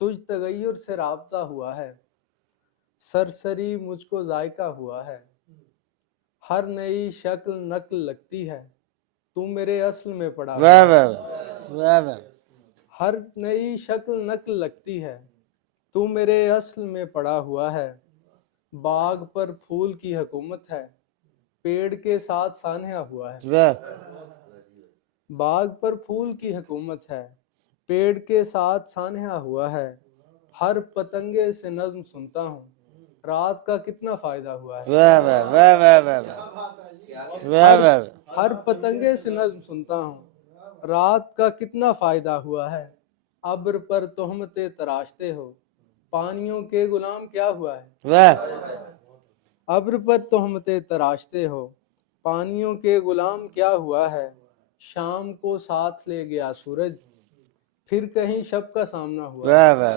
तुझ तगय्युर से राब्ता हुआ है, सरसरी मुझको जायका हुआ है, हर नई शक्ल नक्ल लगती है, तू मेरे असल में पड़ा हुआ واہ है। واہ واہ واہ हर नई शक्ल नक्ल लगती है, तू मेरे असल में पड़ा हुआ है। बाग पर फूल की हुकूमत है, पेड़ के साथ सान्या हुआ है। واہ बाग पर फूल की हुकूमत है, पेड़ के साथ सान्या हुआ है। हर पतंगे से नज्म सुनता हूँ, रात का कितना फायदा हुआ है। واہ واہ واہ واہ واہ واہ واہ واہ हर पतंगे से नज्म सुनता हूँ, रात का कितना फायदा हुआ है। अब्र पर तोहमते तराशते हो, पानियों के गुलाम क्या हुआ है। واہ अब्र पर तोहमते तराशते हो, पानियों के गुलाम क्या हुआ है। शाम को साथ ले गया सूरज, फिर कहीं शब का सामना हुआ है। واہ واہ